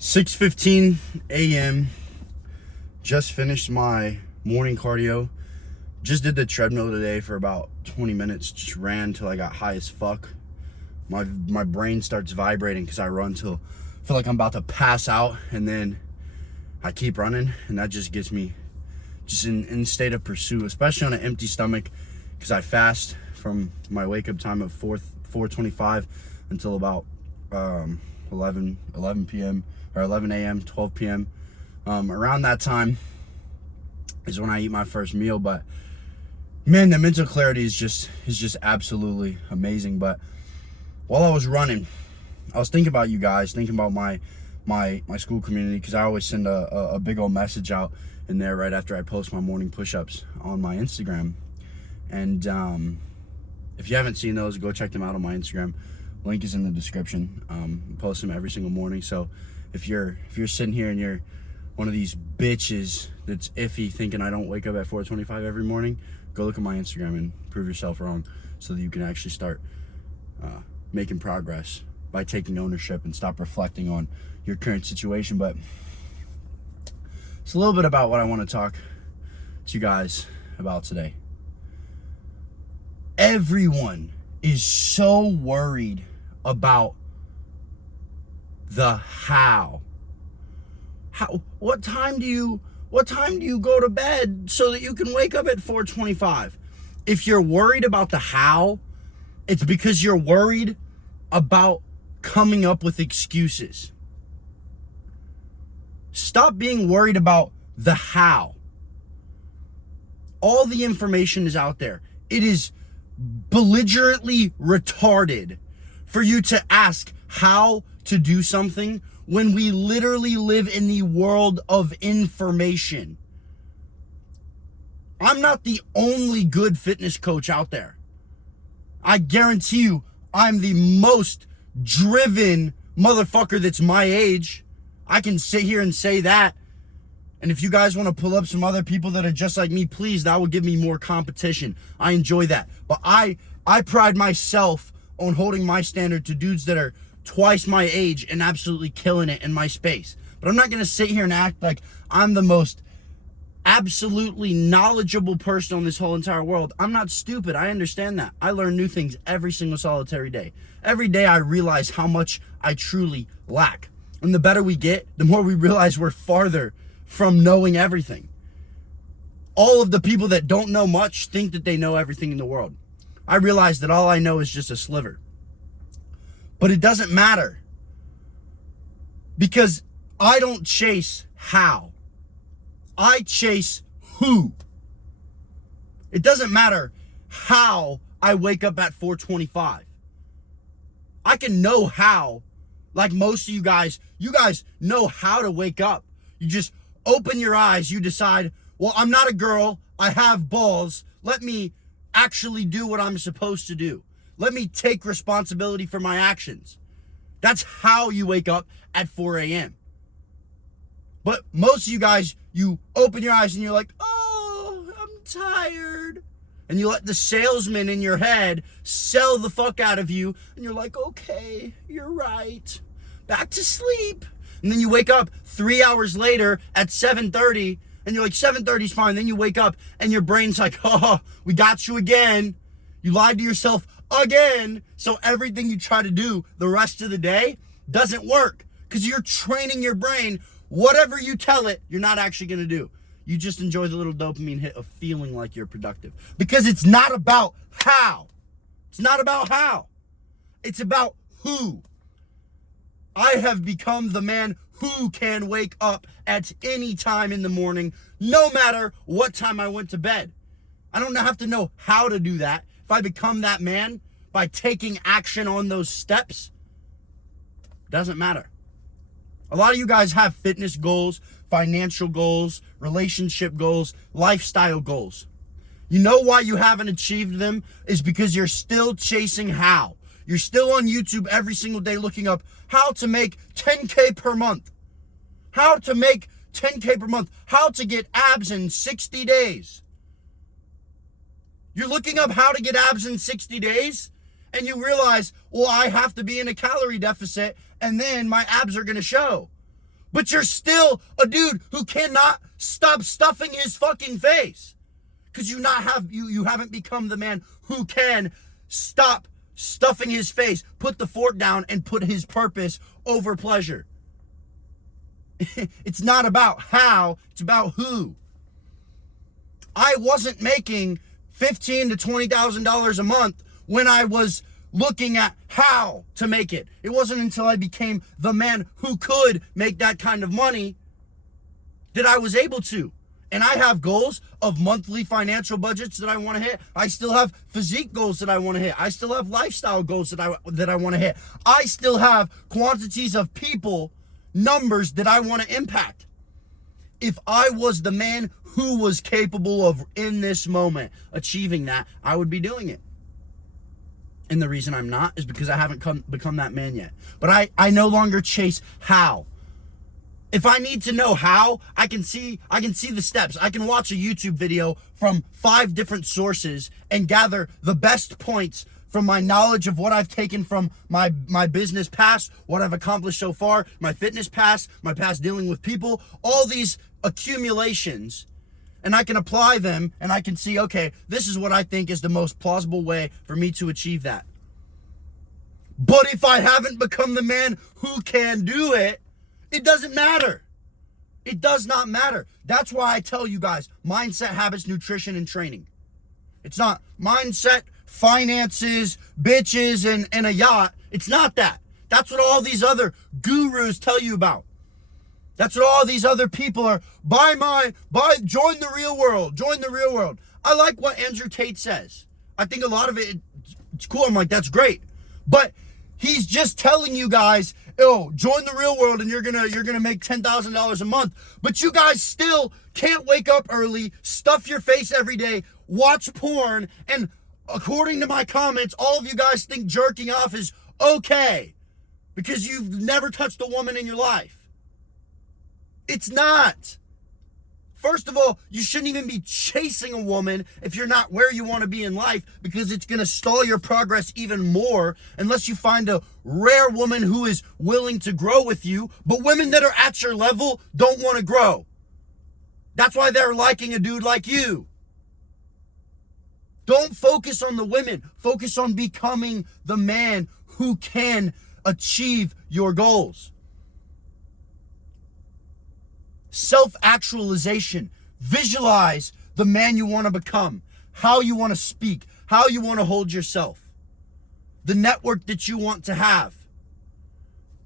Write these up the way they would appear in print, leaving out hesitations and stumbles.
6:15 a.m. Just finished my morning cardio. Just did the treadmill today for about 20 minutes. Just ran till I got high as fuck. My brain starts vibrating because I run till I feel like I'm about to pass out, and then I keep running, and that just gets me just in state of pursuit, especially on an empty stomach, because I fast from my wake up time of 4:25 until about 11 p.m. or 11 a.m., 12 p.m. Around that time is when I eat my first meal. But man, the mental clarity is just absolutely amazing. But while I was running, I was thinking about you guys, thinking about my school community, because I always send a big old message out in there right after I post my morning push-ups on my Instagram. And if you haven't seen those, go check them out on my Instagram. Link is in the description. Post them every single morning. So if you're sitting here and you're one of these bitches that's iffy thinking I don't wake up at 4:25 every morning, go look at my Instagram and prove yourself wrong, so that you can actually start making progress by taking ownership and stop reflecting on your current situation. But it's a little bit about what I want to talk to you guys about today. Everyone is so worried about the how. What time do you go to bed so that you can wake up at 4:25? If you're worried about the how, it's because you're worried about coming up with excuses. Stop being worried about the how. All the information is out there. It is belligerently retarded for you to ask how to do something when we literally live in the world of information. I'm not the only good fitness coach out there. I guarantee you, I'm the most driven motherfucker that's my age. I can sit here and say that. And if you guys want to pull up some other people that are just like me, please, that will give me more competition. I enjoy that. But I pride myself on holding my standard to dudes that are twice my age and absolutely killing it in my space. But I'm not going to sit here and act like I'm the most absolutely knowledgeable person on this whole entire world. I'm not stupid. I understand that. I learn new things every single solitary day. Every day I realize how much I truly lack. And the better we get, the more we realize we're farther from knowing everything. All of the people that don't know much think that they know everything in the world. I realize that all I know is just a sliver. But it doesn't matter, because I don't chase how. I chase who. It doesn't matter how I wake up at 4:25. I can know how, like most of you guys know how to wake up. You just open your eyes, you decide, well, I'm not a girl, I have balls, let me actually do what I'm supposed to do. Let me take responsibility for my actions. That's how you wake up at 4 a.m. But most of you guys, you open your eyes and you're like, oh, I'm tired. And you let the salesman in your head sell the fuck out of you. And you're like, okay, you're right. Back to sleep. And then you wake up 3 hours later at 7:30. And you're like, 7:30 is fine. Then you wake up and your brain's like, oh, we got you again. You lied to yourself again. So everything you try to do the rest of the day doesn't work, because you're training your brain. Whatever you tell it, you're not actually going to do. You just enjoy the little dopamine hit of feeling like you're productive, because it's not about how. It's not about how. It's about who. I have become the man who can wake up at any time in the morning, no matter what time I went to bed. I don't have to know how to do that. If I become that man by taking action on those steps, it doesn't matter. A lot of you guys have fitness goals, financial goals, relationship goals, lifestyle goals. You know why you haven't achieved them is because you're still chasing how. You're still on YouTube every single day looking up how to make 10K per month. How to make 10K per month. How to get abs in 60 days. You're looking up how to get abs in 60 days, and you realize, well, I have to be in a calorie deficit, and then my abs are going to show. But you're still a dude who cannot stop stuffing his fucking face. Because you haven't become the man who can stop stuffing his face, put the fork down, and put his purpose over pleasure. It's not about how, it's about who. I wasn't making $15,000 to $20,000 a month when I was looking at how to make it. It wasn't until I became the man who could make that kind of money that I was able to. And I have goals of monthly financial budgets that I want to hit. I still have physique goals that I want to hit. I still have lifestyle goals that I want to hit. I still have quantities of people, numbers that I want to impact. If I was the man who was capable of, in this moment, achieving that, I would be doing it. And the reason I'm not is because I haven't become that man yet. But I no longer chase how. If I need to know how, I can see the steps. I can watch a YouTube video from 5 different sources and gather the best points from my knowledge of what I've taken from my business past, what I've accomplished so far, my fitness past, my past dealing with people, all these accumulations, and I can apply them and I can see, okay, this is what I think is the most plausible way for me to achieve that. But if I haven't become the man who can do it, it doesn't matter. It does not matter. That's why I tell you guys, mindset, habits, nutrition, and training. It's not mindset, finances, bitches, and a yacht. It's not that. That's what all these other gurus tell you about. That's what all these other people are. Join the real world. Join the real world. I like what Andrew Tate says. I think a lot of it's cool. I'm like, that's great. But he's just telling you guys, oh, join the real world and you're gonna make $10,000 a month. But you guys still can't wake up early, stuff your face every day, watch porn, and according to my comments, all of you guys think jerking off is okay because you've never touched a woman in your life. It's not. First of all, you shouldn't even be chasing a woman if you're not where you want to be in life, because it's going to stall your progress even more unless you find a rare woman who is willing to grow with you. But women that are at your level don't want to grow. That's why they're liking a dude like you. Don't focus on the women. Focus on becoming the man who can achieve your goals. Self-actualization. Visualize the man you want to become, how you want to speak, how you want to hold yourself, the network that you want to have,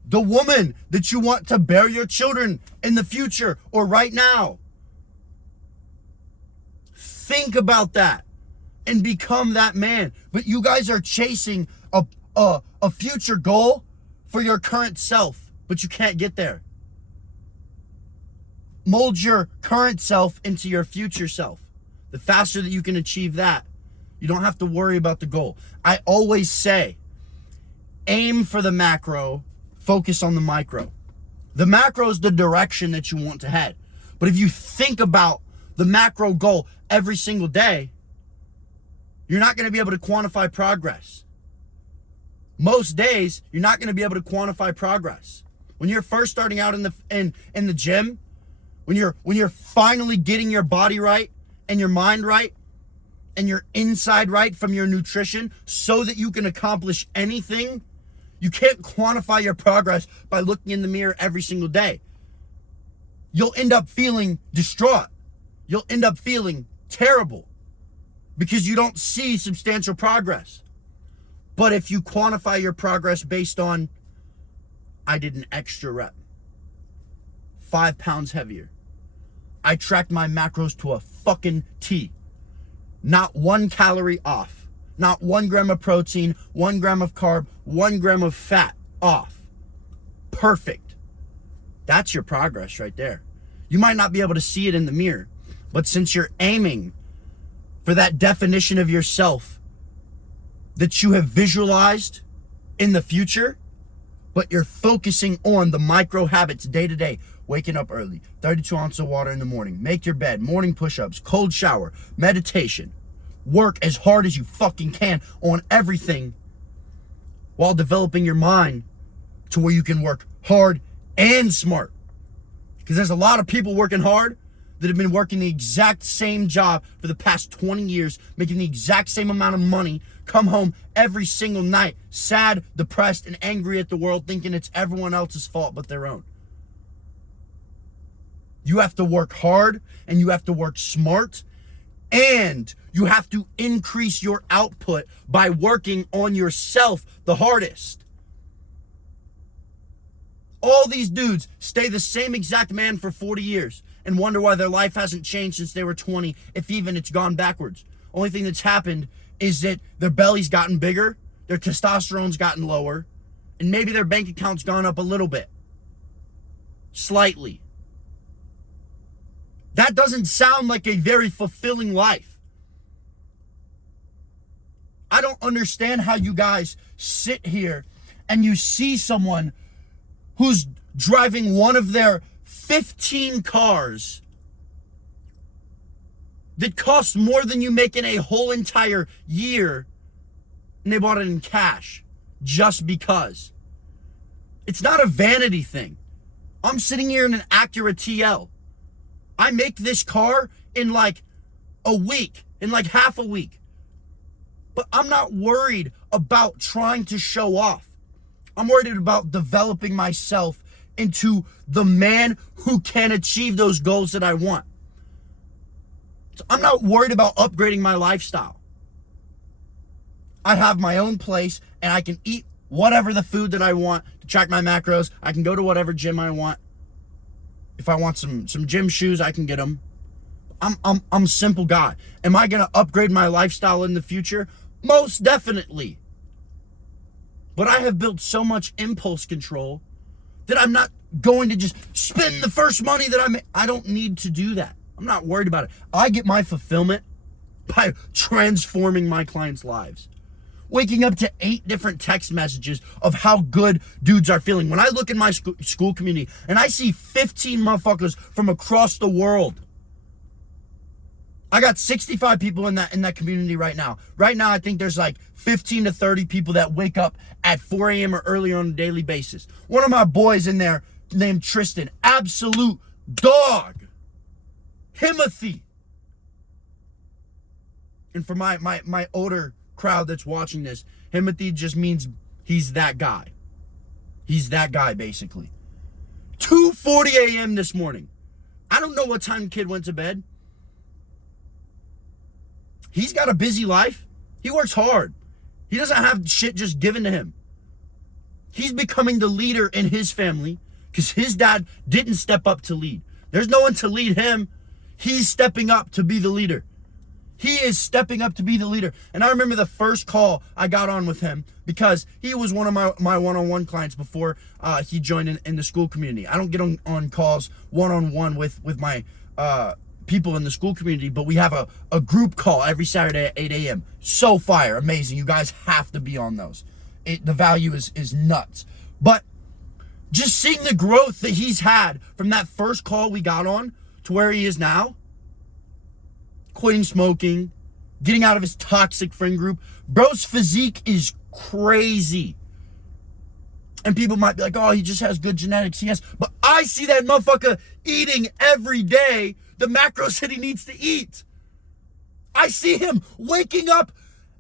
the woman that you want to bear your children in the future or right now. Think about that and become that man. But you guys are chasing a future goal for your current self, but you can't get there. Mold your current self into your future self. The faster that you can achieve that, you don't have to worry about the goal. I always say, aim for the macro, focus on the micro. The macro is the direction that you want to head. But if you think about the macro goal every single day, you're not going to be able to quantify progress. Most days, you're not going to be able to quantify progress. When you're first starting out in the gym, when you're finally getting your body right and your mind right and your inside right from your nutrition so that you can accomplish anything, you can't quantify your progress by looking in the mirror every single day. You'll end up feeling distraught. You'll end up feeling terrible because you don't see substantial progress. But if you quantify your progress based on, I did an extra rep, 5 pounds heavier, I tracked my macros to a fucking T. Not 1 calorie off. Not 1 gram of protein, 1 gram of carb, 1 gram of fat off. Perfect. That's your progress right there. You might not be able to see it in the mirror, but since you're aiming for that definition of yourself that you have visualized in the future, but you're focusing on the micro habits day to day. Waking up early, 32 ounces of water in the morning, make your bed, morning push-ups, cold shower, meditation. Work as hard as you fucking can on everything while developing your mind to where you can work hard and smart. Because there's a lot of people working hard that have been working the exact same job for the past 20 years, making the exact same amount of money, come home every single night, sad, depressed, and angry at the world, thinking it's everyone else's fault but their own. You have to work hard, and you have to work smart, and you have to increase your output by working on yourself the hardest. All these dudes stay the same exact man for 40 years and wonder why their life hasn't changed since they were 20, if even it's gone backwards. Only thing that's happened is that their belly's gotten bigger, their testosterone's gotten lower, and maybe their bank account's gone up a little bit. Slightly. That doesn't sound like a very fulfilling life. I don't understand how you guys sit here and you see someone who's driving one of their 15 cars that costs more than you make in a whole entire year, and they bought it in cash just because. It's not a vanity thing. I'm sitting here in an Acura TL. I make this car in like a week, in like half a week. But I'm not worried about trying to show off. I'm worried about developing myself into the man who can achieve those goals that I want. So I'm not worried about upgrading my lifestyle. I have my own place and I can eat whatever the food that I want to track my macros. I can go to whatever gym I want. If I want some gym shoes, I can get them. I'm a simple guy. Am I going to upgrade my lifestyle in the future? Most definitely. But I have built so much impulse control that I'm not going to just spend the first money that I make. I don't need to do that. I'm not worried about it. I get my fulfillment by transforming my clients' lives. Waking up to 8 different text messages of how good dudes are feeling. When I look in my school community and I see 15 motherfuckers from across the world. I got 65 people in that community right now. Right now, I think there's like 15 to 30 people that wake up at 4 a.m. or earlier on a daily basis. One of my boys in there named Tristan, absolute dog. Timothy. And for my older crowd that's watching this, Timothy just means he's that guy. He's that guy, basically. 2:40 a.m. this morning. I don't know what time the kid went to bed. He's got a busy life. He works hard. He doesn't have shit just given to him. He's becoming the leader in his family because his dad didn't step up to lead. There's no one to lead him. He's stepping up to be the leader. He is stepping up to be the leader. And I remember the first call I got on with him because he was one of my one-on-one clients before he joined in the school community. I don't get on calls one-on-one with my people in the school community, but we have a group call every Saturday at 8 a.m. So fire, amazing. You guys have to be on those. The value is nuts. But just seeing the growth that he's had from that first call we got on to where he is now, quitting smoking, getting out of his toxic friend group. Bro's physique is crazy. And people might be like, oh, he just has good genetics. Yes, but I see that motherfucker eating every day the macros that he needs to eat. I see him waking up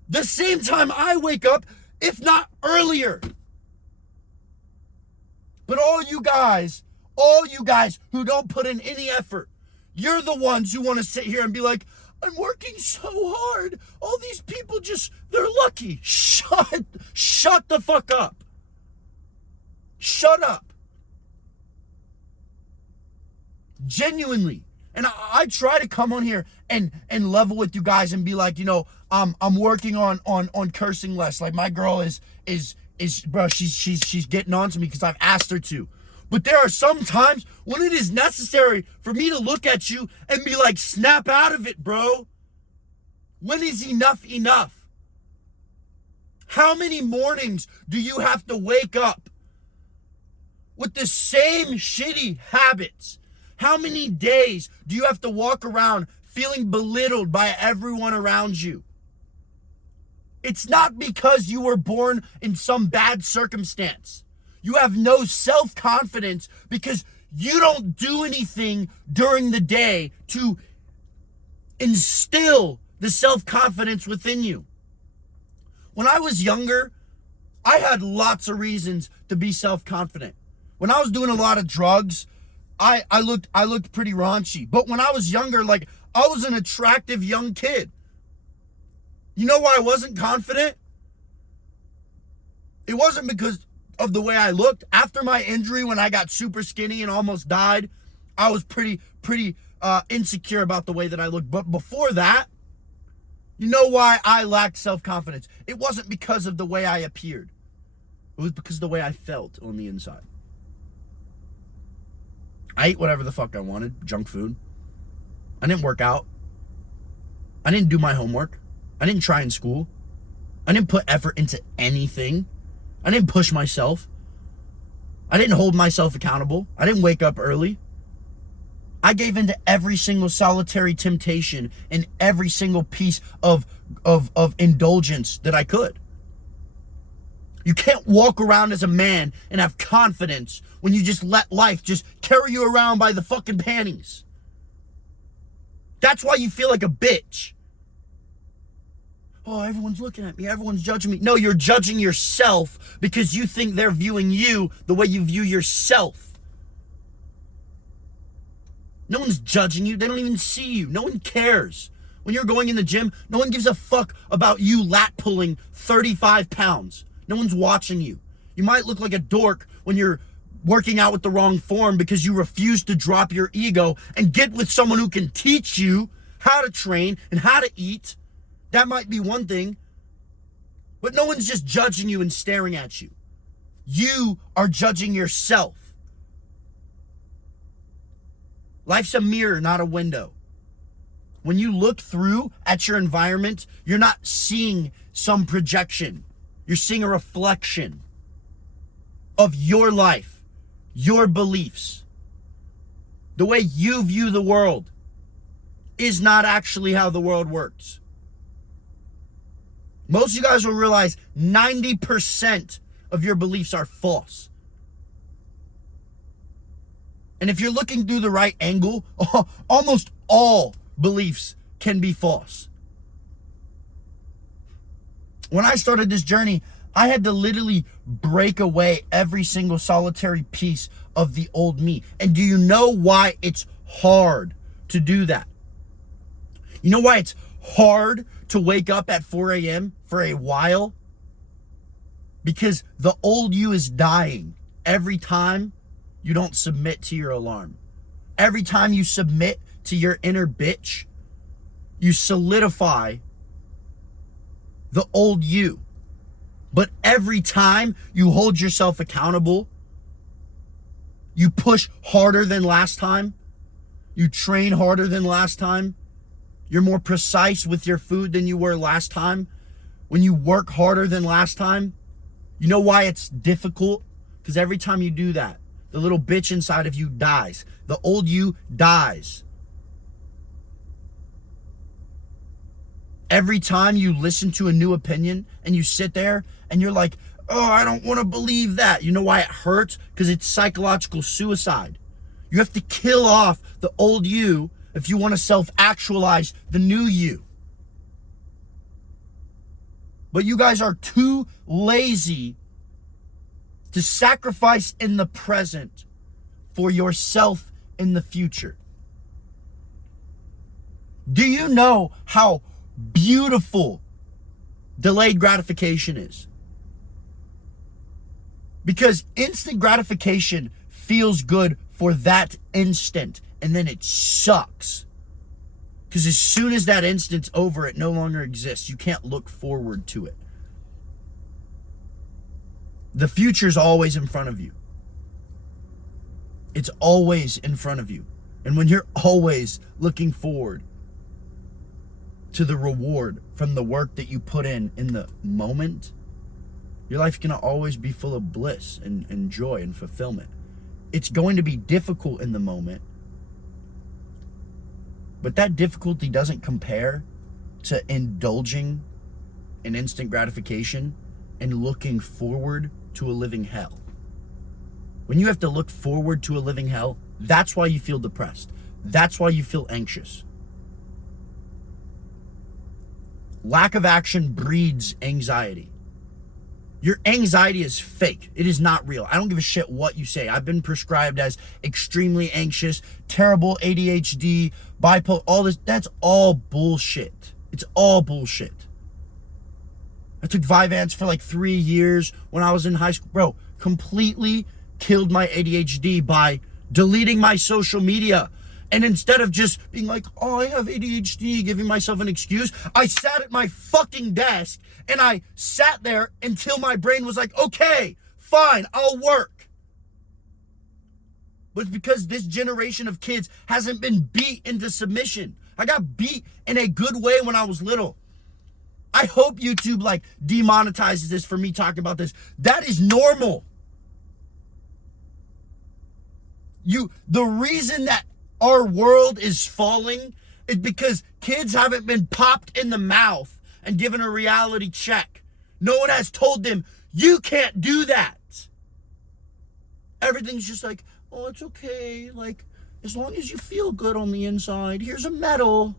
the same time I wake up, if not earlier. But all you guys who don't put in any effort, you're the ones who want to sit here and be like, I'm working so hard. All these people they're lucky. Shut the fuck up. Shut up. Genuinely. And I try to come on here and level with you guys and be like, I'm working on cursing less. Like my girl is bro, she's getting on to me because I've asked her to. But there are some times when it is necessary for me to look at you and be like, snap out of it, bro. When is enough enough? How many mornings do you have to wake up with the same shitty habits? How many days do you have to walk around feeling belittled by everyone around you? It's not because you were born in some bad circumstance. You have no self-confidence because You don't do anything during the day to instill the self-confidence within you. When I was younger, I had lots of reasons to be self-confident. When I was doing a lot of drugs, I looked pretty raunchy. But when I was younger, like, I was an attractive young kid. You know why I wasn't confident? It wasn't because of the way I looked. After my injury, when I got super skinny and almost died, I was pretty insecure about the way that I looked. But before that, you know why I lacked self-confidence? It wasn't because of the way I appeared. It was because of the way I felt on the inside. I ate whatever the fuck I wanted, junk food. I didn't work out. I didn't do my homework. I didn't try in school. I didn't put effort into anything. I didn't push myself. I didn't hold myself accountable. I didn't wake up early. I gave into every single solitary temptation and every single piece of indulgence that I could. You can't walk around as a man and have confidence when you just let life just carry you around by the fucking panties. That's why you feel like a bitch. Oh, everyone's looking at me. Everyone's judging me. No, you're judging yourself because you think they're viewing you the way you view yourself. No one's judging you. They don't even see you. No one cares. When you're going in the gym, no one gives a fuck about you lat pulling 35 pounds. No one's watching you. You might look like a dork when you're working out with the wrong form because you refuse to drop your ego and get with someone who can teach you how to train and how to eat. That might be one thing. But no one's just judging you and staring at you. You are judging yourself. Life's a mirror, not a window. When you look through at your environment, you're not seeing some projection. You're seeing a reflection of your life, your beliefs. The way you view the world is not actually how the world works. Most of you guys will realize 90% of your beliefs are false. And if you're looking through the right angle, almost all beliefs can be false. When I started this journey, I had to literally break away every single solitary piece of the old me. And do you know why it's hard to do that? You know why it's hard to wake up at 4 a.m. for a while? Because the old you is dying every time you don't submit to your alarm. Every time you submit to your inner bitch, you solidify the old you. But every time you hold yourself accountable, you push harder than last time, you train harder than last time, you're more precise with your food than you were last time, when you work harder than last time, you know why it's difficult? Because every time you do that, the little bitch inside of you dies. The old you dies. Every time you listen to a new opinion and you sit there and you're like, oh, I don't want to believe that. You know why it hurts? Because it's psychological suicide. You have to kill off the old you if you want to self-actualize the new you. But you guys are too lazy to sacrifice in the present for yourself in the future. Do you know how beautiful delayed gratification is? Because instant gratification feels good for that instant, and then it sucks. Because as soon as that instant's over, it no longer exists. You can't look forward to it. The future's always in front of you. It's always in front of you. And when you're always looking forward to the reward from the work that you put in the moment, your life's going to always be full of bliss and joy and fulfillment. It's going to be difficult in the moment, but that difficulty doesn't compare to indulging in instant gratification and looking forward to a living hell. When you have to look forward to a living hell, That's why you feel depressed. That's why you feel anxious. Lack of action breeds anxiety. Your anxiety is fake. It is not real. I don't give a shit what you say. I've been prescribed as extremely anxious, terrible ADHD, bipolar, all this. That's all bullshit. It's all bullshit. I took Vyvanse for like 3 years when I was in high school. Bro, completely killed my ADHD by deleting my social media. And instead of just being like, oh, I have ADHD, giving myself an excuse, I sat at my fucking desk and I sat there until my brain was like, okay, fine, I'll work. But it's because this generation of kids hasn't been beat into submission. I got beat in a good way when I was little. I hope YouTube like demonetizes this for me talking about this. That is normal. The reason that our world is falling is because kids haven't been popped in the mouth and given a reality check. No one has told them, you can't do that. Everything's just like, oh, it's okay. Like, as long as you feel good on the inside, here's a medal.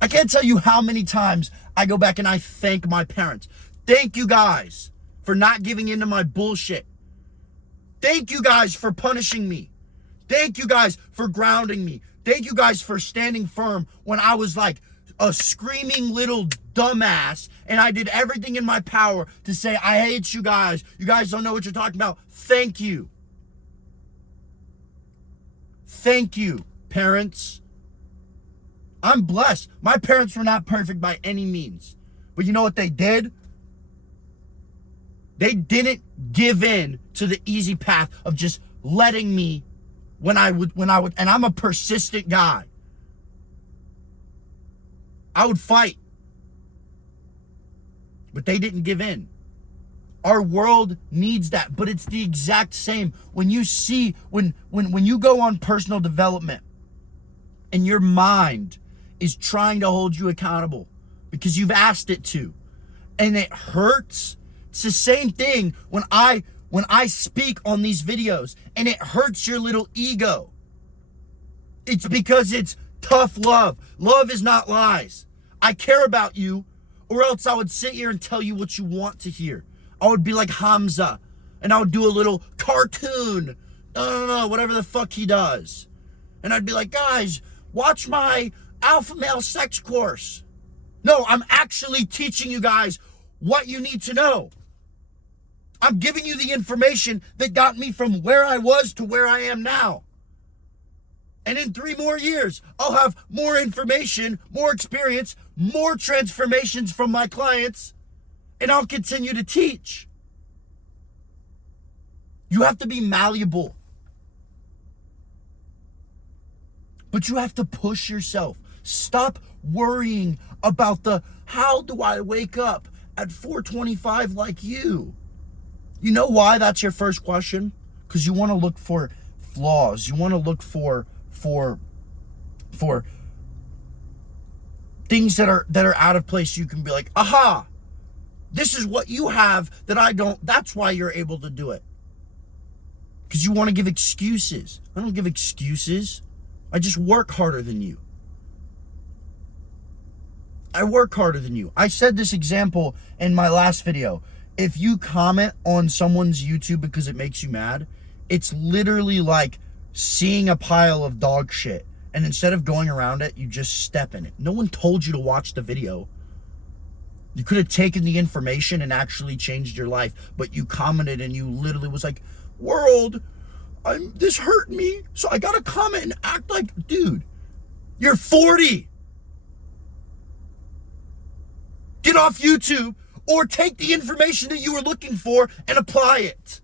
I can't tell you how many times I go back and I thank my parents. Thank you guys for not giving into my bullshit. Thank you guys for punishing me. Thank you guys for grounding me. Thank you guys for standing firm when I was like a screaming little dumbass and I did everything in my power to say, I hate you guys. You guys don't know what you're talking about. Thank you. Thank you, parents. I'm blessed. My parents were not perfect by any means. But you know what they did? They didn't give in to the easy path of just letting me when I would, and I'm a persistent guy. I would fight. But they didn't give in. Our world needs that, but it's the exact same. When you see, when you go on personal development and your mind is trying to hold you accountable because you've asked it to, and it hurts. It's the same thing when I speak on these videos and it hurts your little ego. It's because it's tough love. Love is not lies. I care about you, or else I would sit here and tell you what you want to hear. I would be like Hamza, and I would do a little cartoon, whatever the fuck he does. And I'd be like, guys, watch my alpha male sex course. No, I'm actually teaching you guys what you need to know. I'm giving you the information that got me from where I was to where I am now. And in 3 more years, I'll have more information, more experience, more transformations from my clients, and I'll continue to teach. You have to be malleable. But you have to push yourself. Stop worrying about how do I wake up at 4:25 like you? You know why that's your first question? Because you want to look for flaws. You want to look for things that are out of place. You can be like, aha, this is what you have that I don't. That's why you're able to do it. Because you want to give excuses. I don't give excuses. I just work harder than you. I work harder than you. I said this example in my last video. If you comment on someone's YouTube because it makes you mad, it's literally like seeing a pile of dog shit. And instead of going around it, you just step in it. No one told you to watch the video. You could have taken the information and actually changed your life, but you commented and you literally was like, world, this hurt me, so I gotta comment and act like, dude, you're 40. Get off YouTube or take the information that you were looking for and apply it.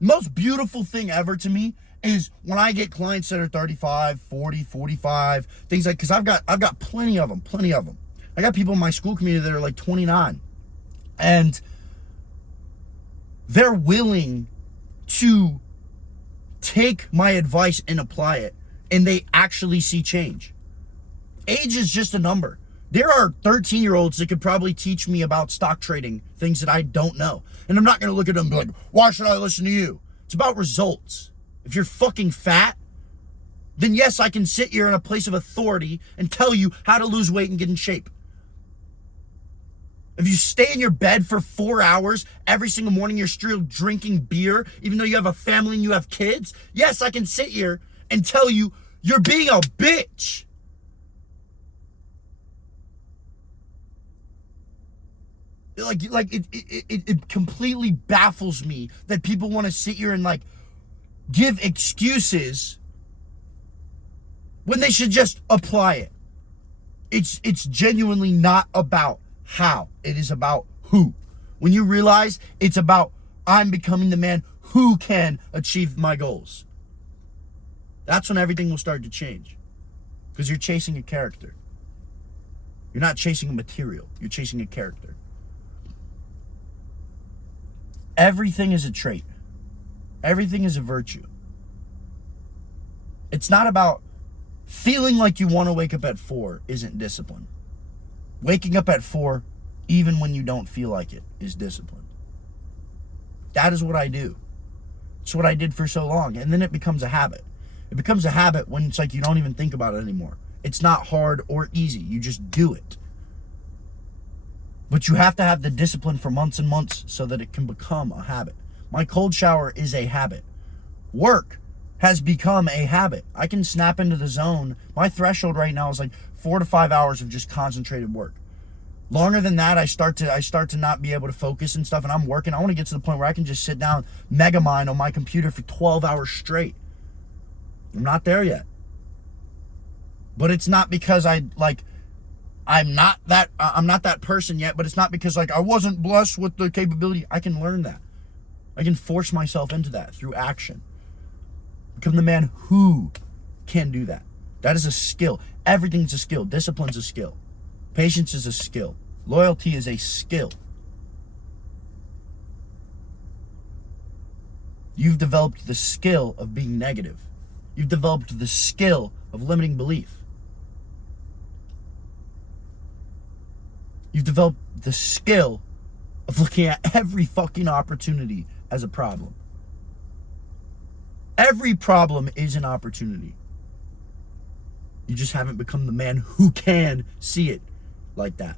Most beautiful thing ever to me is when I get clients that are 35, 40, 45, things like, because I've got plenty of them. I got people in my school community that are like 29, and they're willing to take my advice and apply it, and they actually see change. Age is just a number. There are 13-year-olds that could probably teach me about stock trading, things that I don't know. And I'm not going to look at them and be like, why should I listen to you? It's about results. If you're fucking fat, then yes, I can sit here in a place of authority and tell you how to lose weight and get in shape. If you stay in your bed for 4 hours every single morning, you're still drinking beer, even though you have a family and you have kids, yes, I can sit here and tell you you're being a bitch. It completely baffles me that people want to sit here and like give excuses when they should just apply it. It's genuinely not about how. It is about who. When you realize it's about I'm becoming the man who can achieve my goals, that's when everything will start to change. Because you're chasing a character. You're not chasing a material. You're chasing a character. Everything is a trait. Everything is a virtue. It's not about feeling like you want to wake up at 4 isn't discipline. Waking up at 4, even when you don't feel like it, is discipline. That is what I do. It's what I did for so long. And then it becomes a habit. It becomes a habit when it's like you don't even think about it anymore. It's not hard or easy. You just do it. But you have to have the discipline for months and months so that it can become a habit. My cold shower is a habit. Work has become a habit. I can snap into the zone. My threshold right now is like 4 to 5 hours of just concentrated work. Longer than that, I start to not be able to focus and stuff, and I'm working. I want to get to the point where I can just sit down, mega mine on my computer for 12 hours straight. I'm not there yet. But it's not because I'm not that person yet, but it's not because like I wasn't blessed with the capability. I can learn that. I can force myself into that through action. Become the man who can do that. That is a skill. Everything's a skill. Discipline's a skill. Patience is a skill. Loyalty is a skill. You've developed the skill of being negative. You've developed the skill of limiting belief. You've developed the skill of looking at every fucking opportunity as a problem. Every problem is an opportunity. You just haven't become the man who can see it like that.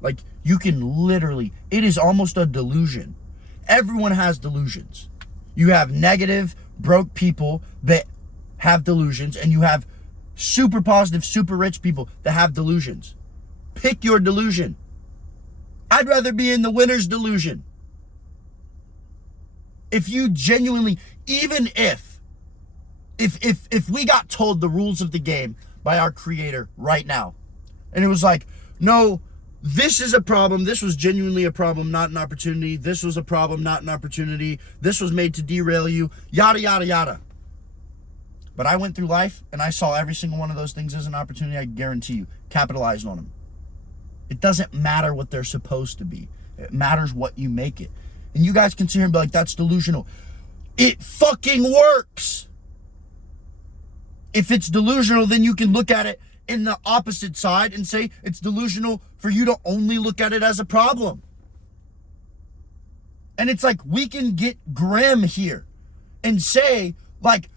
Like, you can literally, it is almost a delusion. Everyone has delusions. You have negative, broke people that have delusions, and you have super positive, super rich people that have delusions. Pick your delusion. I'd rather be in the winner's delusion. If you genuinely, even if we got told the rules of the game by our creator right now, and it was like, no, this is a problem, this was genuinely a problem, not an opportunity, this was a problem, not an opportunity, this was made to derail you, yada, yada, yada. But I went through life and I saw every single one of those things as an opportunity. I guarantee you, capitalized on them. It doesn't matter what they're supposed to be. It matters what you make it. And you guys can sit here and be like, that's delusional. It fucking works. If it's delusional, then you can look at it in the opposite side and say it's delusional for you to only look at it as a problem. And it's like, we can get grim here and say, like,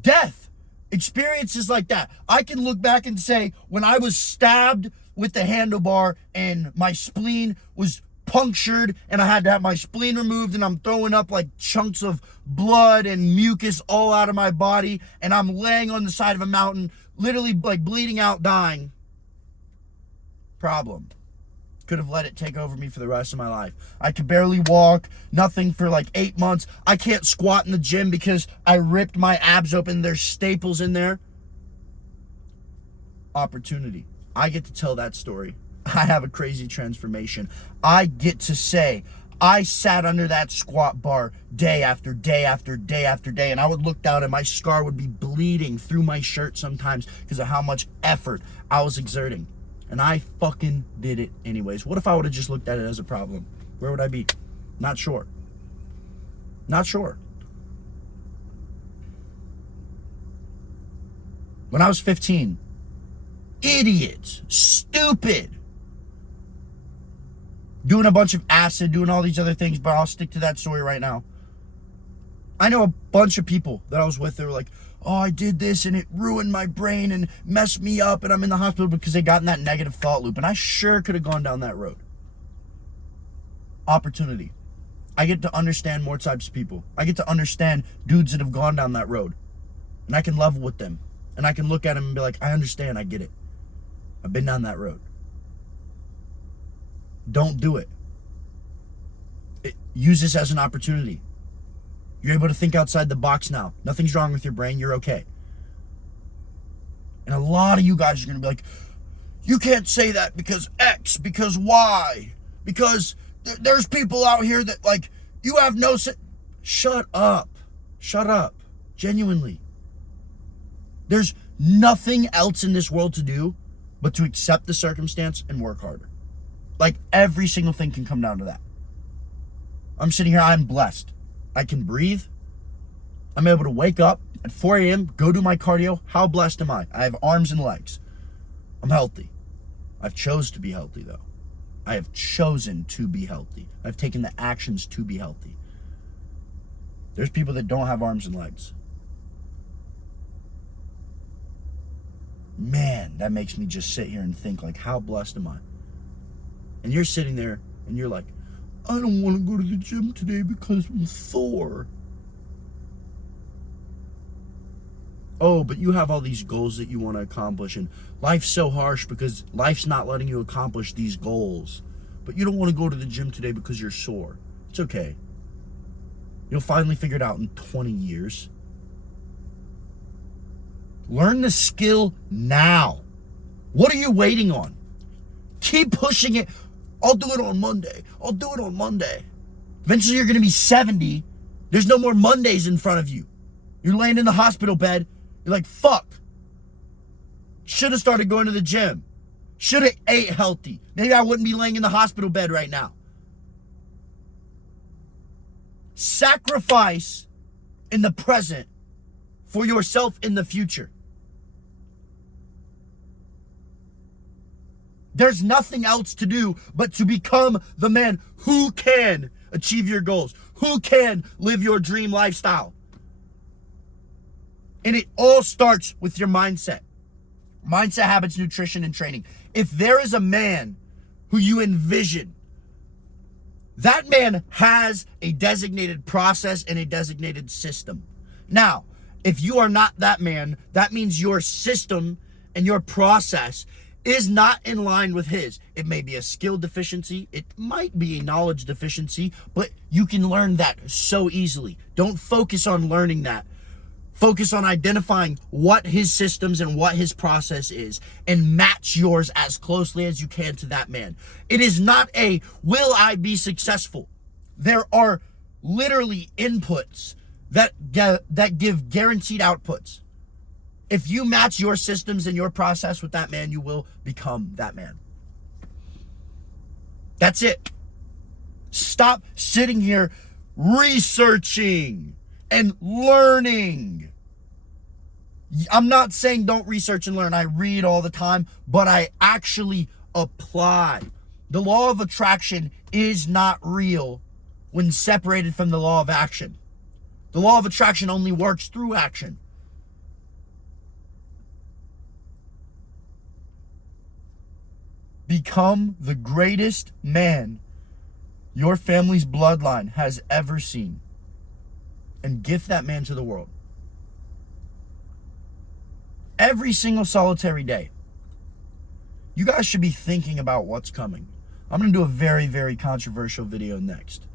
death, experiences like that. I can look back and say, when I was stabbed with the handlebar and my spleen was punctured and I had to have my spleen removed and I'm throwing up like chunks of blood and mucus all out of my body and I'm laying on the side of a mountain, literally like bleeding out, dying. Problem. Could have let it take over me for the rest of my life. I could barely walk, nothing for like 8 months. I can't squat in the gym because I ripped my abs open. There's staples in there. Opportunity. I get to tell that story. I have a crazy transformation. I get to say, I sat under that squat bar day after day after day after day, and I would look down and my scar would be bleeding through my shirt sometimes because of how much effort I was exerting. And I fucking did it anyways. What if I would have just looked at it as a problem? Where would I be? Not sure. Not sure. When I was 15, idiots, stupid, doing a bunch of acid, doing all these other things, but I'll stick to that story right now. I know a bunch of people that I was with, they were like, oh, I did this and it ruined my brain and messed me up and I'm in the hospital because they got in that negative thought loop. And I sure could have gone down that road. Opportunity. I get to understand more types of people. I get to understand dudes that have gone down that road. And I can level with them. And I can look at them and be like, I understand, I get it. I've been down that road. Don't do it. Use this as an opportunity. You're able to think outside the box now. Nothing's wrong with your brain. You're okay. And a lot of you guys are going to be like, you can't say that because X, because Y, because there's people out here that like, you have no... Shut up. Shut up. Genuinely. There's nothing else in this world to do but to accept the circumstance and work harder. Like every single thing can come down to that. I'm sitting here, I'm blessed. I can breathe. I'm able to wake up at 4 a.m., go do my cardio. How blessed am I? I have arms and legs. I'm healthy. I've chose to be healthy though. I have chosen to be healthy. I've taken the actions to be healthy. There's people that don't have arms and legs. Man, that makes me just sit here and think like, how blessed am I? And you're sitting there and you're like, I don't want to go to the gym today because I'm sore. Oh, but you have all these goals that you want to accomplish, and life's so harsh because life's not letting you accomplish these goals. But you don't want to go to the gym today because you're sore. It's okay. You'll finally figure it out in 20 years. Learn the skill now. What are you waiting on? Keep pushing it. I'll do it on Monday. I'll do it on Monday. Eventually you're going to be 70. There's no more Mondays in front of you. You're laying in the hospital bed. You're like, fuck. Should have started going to the gym. Should have ate healthy. Maybe I wouldn't be laying in the hospital bed right now. Sacrifice in the present for yourself in the future. There's nothing else to do but to become the man who can achieve your goals, who can live your dream lifestyle. And it all starts with your mindset. Mindset, habits, nutrition, and training. If there is a man who you envision, that man has a designated process and a designated system. Now, if you are not that man, that means your system and your process is not in line with his. It may be a skill deficiency. It might be a knowledge deficiency, but you can learn that so easily. Don't focus on learning that. Focus on identifying what his systems and what his process is and match yours as closely as you can to that man. It is not a, will I be successful? There are literally inputs that give guaranteed outputs. If you match your systems and your process with that man, you will become that man. That's it. Stop sitting here researching and learning. I'm not saying don't research and learn. I read all the time, but I actually apply. The law of attraction is not real when separated from the law of action. The law of attraction only works through action. Become the greatest man your family's bloodline has ever seen and gift that man to the world. Every single solitary day. You guys should be thinking about what's coming. I'm going to do a very, very controversial video next.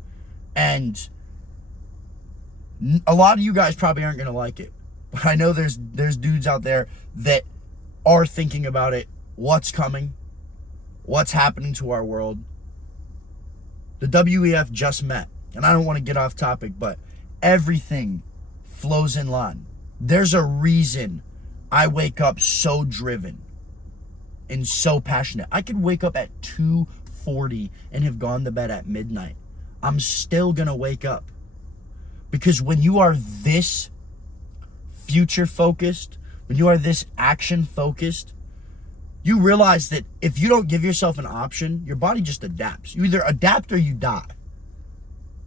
And a lot of you guys probably aren't going to like it. But I know there's dudes out there that are thinking about it. What's coming? What's happening to our world? The WEF just met. And I don't want to get off topic, but everything flows in line. There's a reason I wake up so driven and so passionate. I could wake up at 2:40 and have gone to bed at midnight. I'm still going to wake up. Because when you are this future focused, when you are this action focused, you realize that if you don't give yourself an option, your body just adapts. You either adapt or you die.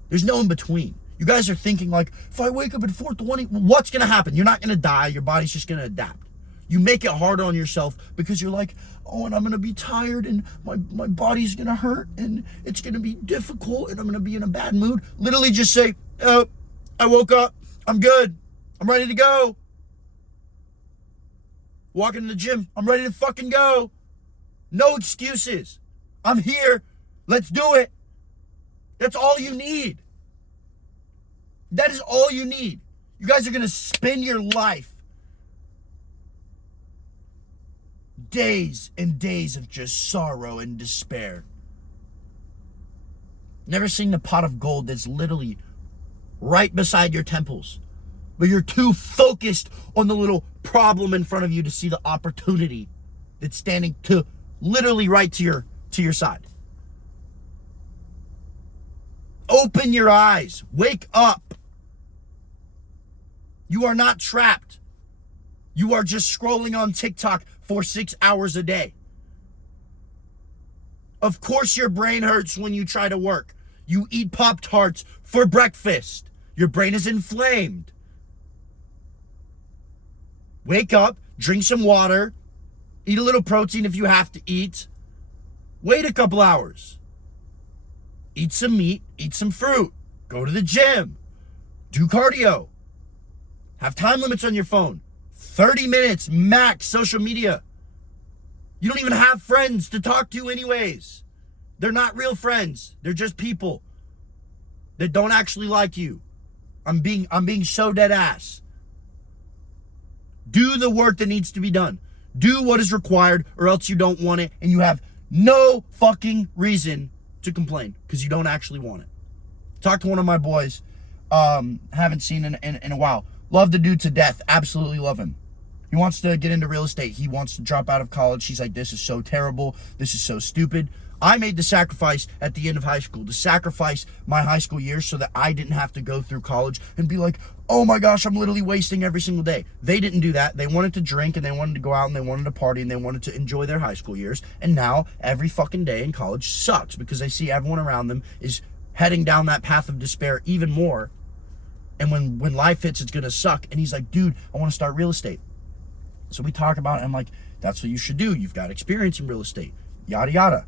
There's no in between. You guys are thinking like, if I wake up at 4:20, what's going to happen? You're not going to die. Your body's just going to adapt. You make it harder on yourself because you're like, oh, and I'm going to be tired and my body's going to hurt and it's going to be difficult and I'm going to be in a bad mood. Literally just say, oh, I woke up. I'm good. I'm ready to go. Walking to the gym. I'm ready to fucking go. No excuses. I'm here. Let's do it. That's all you need. That is all you need. You guys are going to spend your life days and days of just sorrow and despair. Never seen the pot of gold that's literally right beside your temples, but you're too focused on the little problem in front of you to see the opportunity that's standing to literally right to your side. Open your eyes. Wake up. You are not trapped. You are just scrolling on TikTok for 6 hours a day. Of course your brain hurts when you try to work. You eat Pop-Tarts for breakfast. Your brain is inflamed. Wake up, drink some water, eat a little protein if you have to eat. Wait a couple hours. Eat some meat, eat some fruit. Go to the gym. Do cardio. Have time limits on your phone. 30 minutes max social media. You don't even have friends to talk to anyways. They're not real friends. They're just people that don't actually like you. I'm being so dead ass. Do the work that needs to be done. Do what is required or else you don't want it and you have no fucking reason to complain because you don't actually want it. Talked to one of my boys. Haven't seen in a while. Love the dude to death. Absolutely love him. He wants to get into real estate. He wants to drop out of college. He's like, this is so terrible. This is so stupid. I made the sacrifice at the end of high school to sacrifice my high school years so that I didn't have to go through college and be like, oh my gosh, I'm literally wasting every single day. They didn't do that. They wanted to drink and they wanted to go out and they wanted to party and they wanted to enjoy their high school years. And now every fucking day in college sucks because they see everyone around them is heading down that path of despair even more. And when life hits, it's going to suck. And he's like, dude, I want to start real estate. So we talk about it. I'm like, that's what you should do. You've got experience in real estate, yada, yada.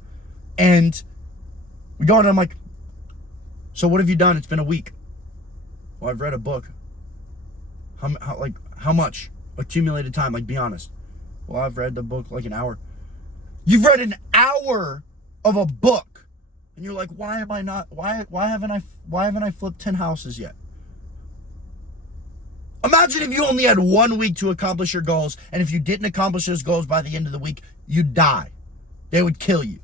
And we go and I'm like, so what have you done? It's been a week. Well, I've read a book. How much accumulated time? Like, be honest. Well, I've read the book like an hour. You've read an hour of a book. And you're like, why haven't I flipped 10 houses yet? Imagine if you only had 1 week to accomplish your goals, and if you didn't accomplish those goals by the end of the week, you'd die. They would kill you.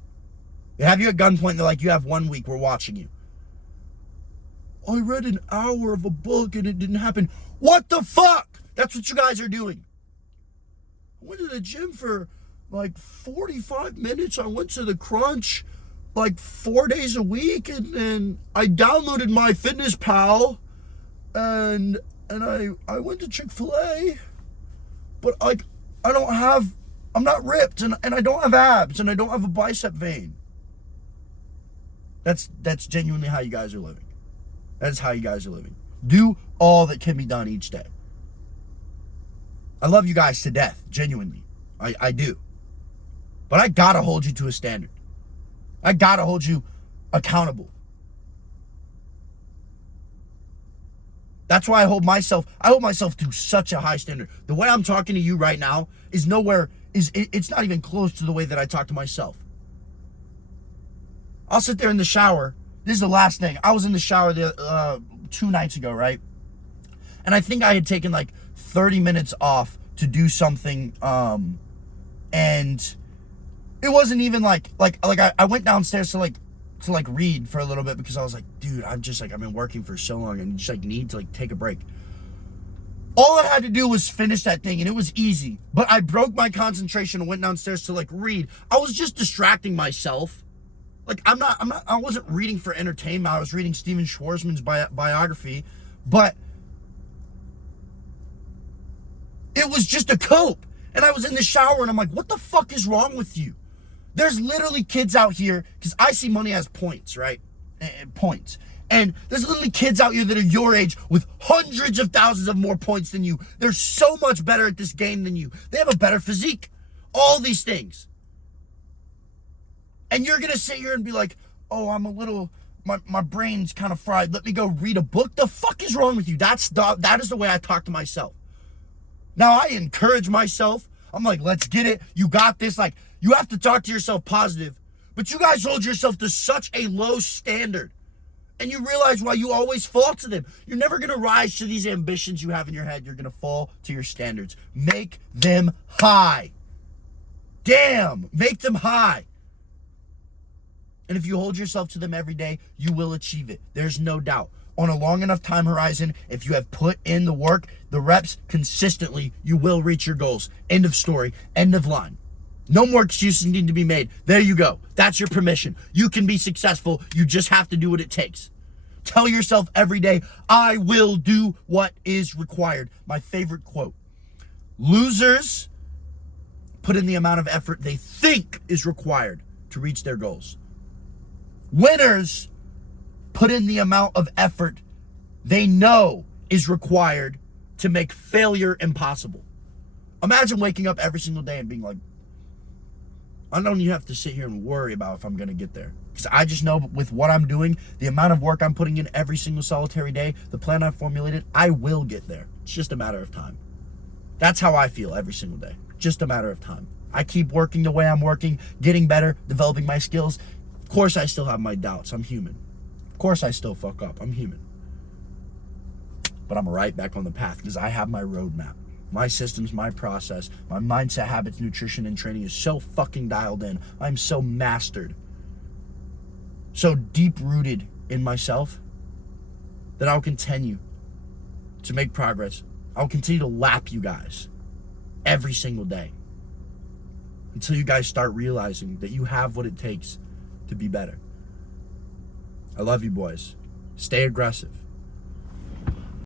They have you at gunpoint, and they're like, you have 1 week, we're watching you. I read an hour of a book and it didn't happen. What the fuck? That's what you guys are doing. I went to the gym for like 45 minutes. I went to the Crunch like 4 days a week, and then I downloaded my Fitness Pal, and I went to Chick-fil-A, but like I'm not ripped, and I don't have abs, and I don't have a bicep vein. That's genuinely how you guys are living. That's how you guys are living. Do all that can be done each day. I love you guys to death, genuinely. I do. But I gotta hold you to a standard. I gotta hold you accountable. That's why I hold myself to such a high standard. The way I'm talking to you right now is it's not even close to the way that I talk to myself. I'll sit there in the shower. This is the last thing. I was in the shower 2 nights ago, right? And I think I had taken like 30 minutes off to do something, and it wasn't even like I went downstairs to read for a little bit because I was like, dude, I've been working for so long and just need to take a break. All I had to do was finish that thing and it was easy, but I broke my concentration and went downstairs to read. I was just distracting myself. I wasn't reading for entertainment. I was reading Steven Schwarzman's biography, but It was just a cope. And I was in the shower and I'm like, what the fuck is wrong with you? There's literally kids out here, because I see money as points, right? Points. And there's literally kids out here that are your age with hundreds of thousands of more points than you. They're so much better at this game than you. They have a better physique. All these things. And you're going to sit here and be like, oh, I'm a little, my brain's kind of fried. Let me go read a book. The fuck is wrong with you? That is the way I talk to myself. Now, I encourage myself. I'm like, let's get it. You got this. Like, you have to talk to yourself positive. But you guys hold yourself to such a low standard. And you realize why you always fall to them. You're never going to rise to these ambitions you have in your head. You're going to fall to your standards. Make them high. Damn, make them high. And if you hold yourself to them every day, you will achieve it. There's no doubt. On a long enough time horizon, if you have put in the work, the reps consistently, you will reach your goals. End of story. End of line. No more excuses need to be made. There you go. That's your permission. You can be successful. You just have to do what it takes. Tell yourself every day, I will do what is required. My favorite quote. Losers put in the amount of effort they think is required to reach their goals. Winners put in the amount of effort they know is required to make failure impossible. Imagine waking up every single day and being like, I don't even have to sit here and worry about if I'm going to get there. Because I just know with what I'm doing, the amount of work I'm putting in every single solitary day, the plan I've formulated, I will get there. It's just a matter of time. That's how I feel every single day. Just a matter of time. I keep working the way I'm working, getting better, developing my skills. Of course, I still have my doubts. I'm human. Of course, I still fuck up. I'm human. But I'm right back on the path because I have my roadmap. My systems, my process, my mindset, habits, nutrition, and training is so fucking dialed in. I'm so mastered, so deep-rooted in myself that I'll continue to make progress. I'll continue to lap you guys every single day until you guys start realizing that you have what it takes to be better. I love you boys. Stay aggressive.